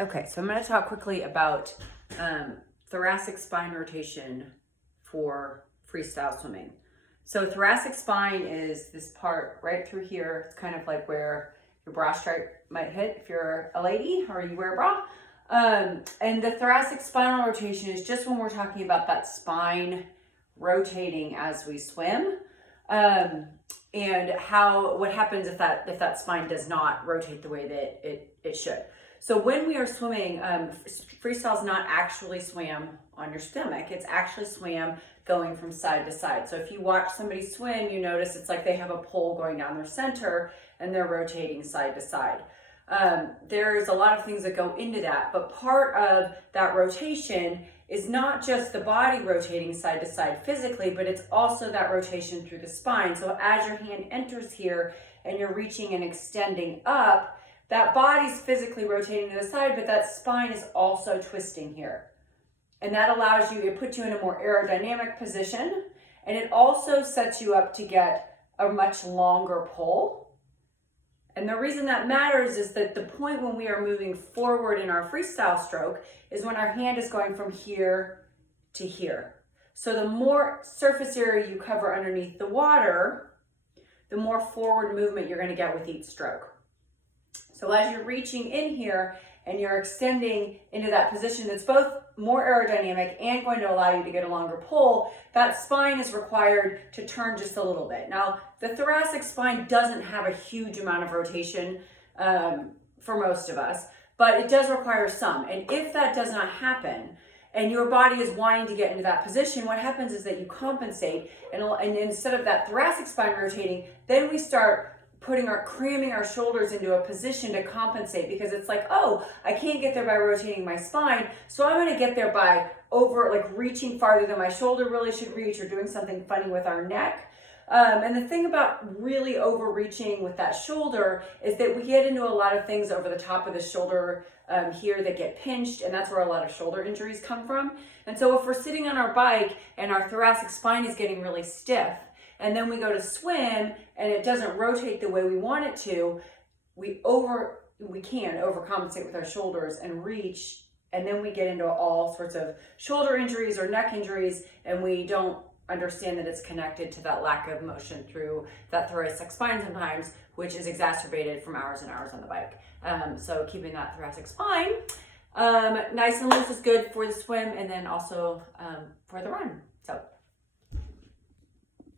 Okay, so I'm going to talk quickly about thoracic spine rotation for freestyle swimming. So thoracic spine is this part right through here. It's kind of like where your bra stripe might hit if you're a lady or you wear a bra. And the thoracic spinal rotation is just when we're talking about that spine rotating as we swim. And what happens if that spine does not rotate the way that it should. So when we are swimming, freestyle is not actually swam on your stomach. It's actually swam going from side to side. So if you watch somebody swim, you notice it's like they have a pole going down their center and they're rotating side to side. There's a lot of things that go into that, but part of that rotation is not just the body rotating side to side physically, but it's also that rotation through the spine. So as your hand enters here and you're reaching and extending up, that body's physically rotating to the side, but that spine is also twisting here. And that allows you, it puts you in a more aerodynamic position, and it also sets you up to get a much longer pull. And the reason that matters is that the point when we are moving forward in our freestyle stroke is when our hand is going from here to here. So the more surface area you cover underneath the water, the more forward movement you're going to get with each stroke. So as you're reaching in here and you're extending into that position that's both more aerodynamic and going to allow you to get a longer pull, that spine is required to turn just a little bit. Now, the thoracic spine doesn't have a huge amount of rotation for most of us, but it does require some. And if that does not happen, and your body is wanting to get into that position, what happens is that you compensate, and instead of that thoracic spine rotating, then we start cramming our shoulders into a position to compensate, because it's like, oh, I can't get there by rotating my spine, so I'm going to get there by reaching farther than my shoulder really should reach, or doing something funny with our neck. And the thing about really overreaching with that shoulder is that we get into a lot of things over the top of the shoulder here that get pinched, and that's where a lot of shoulder injuries come from. And so if we're sitting on our bike and our thoracic spine is getting really stiff, and then we go to swim and it doesn't rotate the way we want it to, we can overcompensate with our shoulders and reach, and then we get into all sorts of shoulder injuries or neck injuries, and we don't understand that it's connected to that lack of motion through that thoracic spine sometimes, which is exacerbated from hours and hours on the bike. So keeping that thoracic spine nice and loose is good for the swim, and then also for the run. So